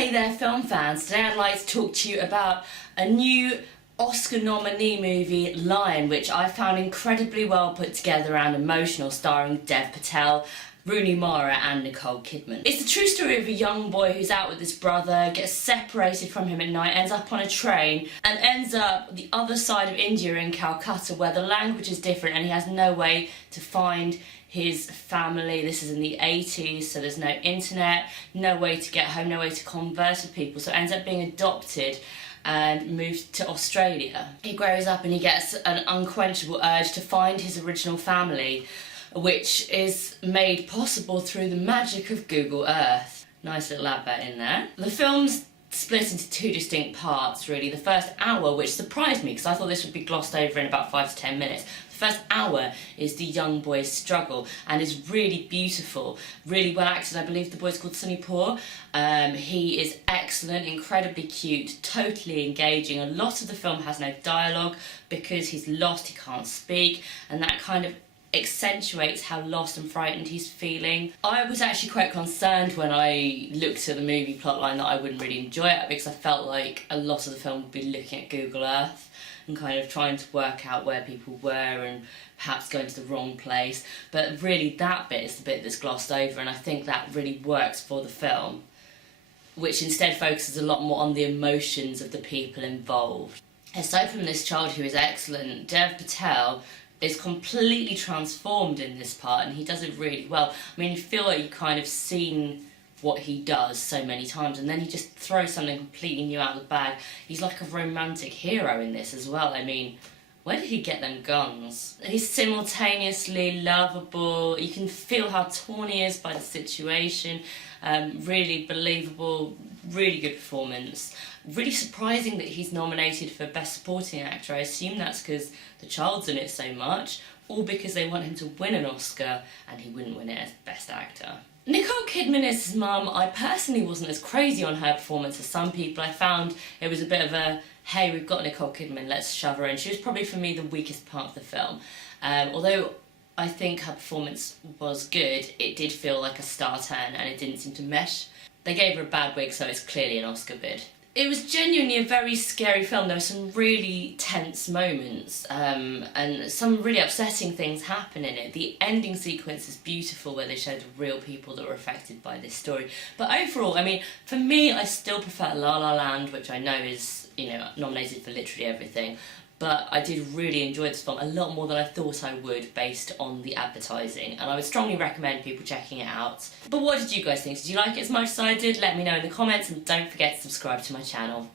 Hey there film fans, today I'd like to talk to you about a new Oscar nominee movie, Lion, which I found incredibly well put together and emotional, starring Dev Patel, Rooney Mara and Nicole Kidman. It's the true story of a young boy who's out with his brother, gets separated from him at night, ends up on a train and ends up the other side of India in Calcutta where the language is different and he has no way to find his family. This is in the 80s, so there's no internet, no way to get home, no way to converse with people, so ends up being adopted and moved to Australia. He grows up and he gets an unquenchable urge to find his original family, which is made possible through the magic of Google Earth. Nice little advert in there. The film's split into two distinct parts, really. The first hour, which surprised me because I thought this would be glossed over in about 5 to 10 minutes. The first hour is the young boy's struggle and is really beautiful, really well acted. I believe the boy's called Sunny Poor. He is excellent, incredibly cute, totally engaging. A lot of the film has no dialogue because he's lost, he can't speak, and that kind of accentuates how lost and frightened he's feeling. I was actually quite concerned when I looked at the movie plotline that I wouldn't really enjoy it because I felt like a lot of the film would be looking at Google Earth and kind of trying to work out where people were and perhaps going to the wrong place. But really that bit is the bit that's glossed over, and I think that really works for the film, which instead focuses a lot more on the emotions of the people involved. Aside from this child who is excellent, Dev Patel is completely transformed in this part and he does it really well. I mean, you feel like you've kind of seen what he does so many times and then he just throws something completely new out of the bag. He's like a romantic hero in this as well. I mean, where did he get them guns? He's simultaneously lovable, you can feel how torn he is by the situation, really believable, really good performance. Really surprising that he's nominated for Best Supporting Actor. I assume that's because the child's in it so much, or because they want him to win an Oscar and he wouldn't win it as Best Actor. Nicole Kidman is his mum. I personally wasn't as crazy on her performance as some people. I found it was a bit of a, hey, we've got Nicole Kidman, let's shove her in. She was probably, for me, the weakest part of the film. Although I think her performance was good, it did feel like a star turn and it didn't seem to mesh. They gave her a bad wig, so it's clearly an Oscar bid. It was genuinely a very scary film. There were some really tense moments and some really upsetting things happen in it. The ending sequence is beautiful where they show the real people that were affected by this story. But overall, I mean, for me, I still prefer La La Land, which I know is, nominated for literally everything. But I did really enjoy this film a lot more than I thought I would based on the advertising, and I would strongly recommend people checking it out. But what did you guys think? Did you like it as much as I did? Let me know in the comments and don't forget to subscribe to my channel.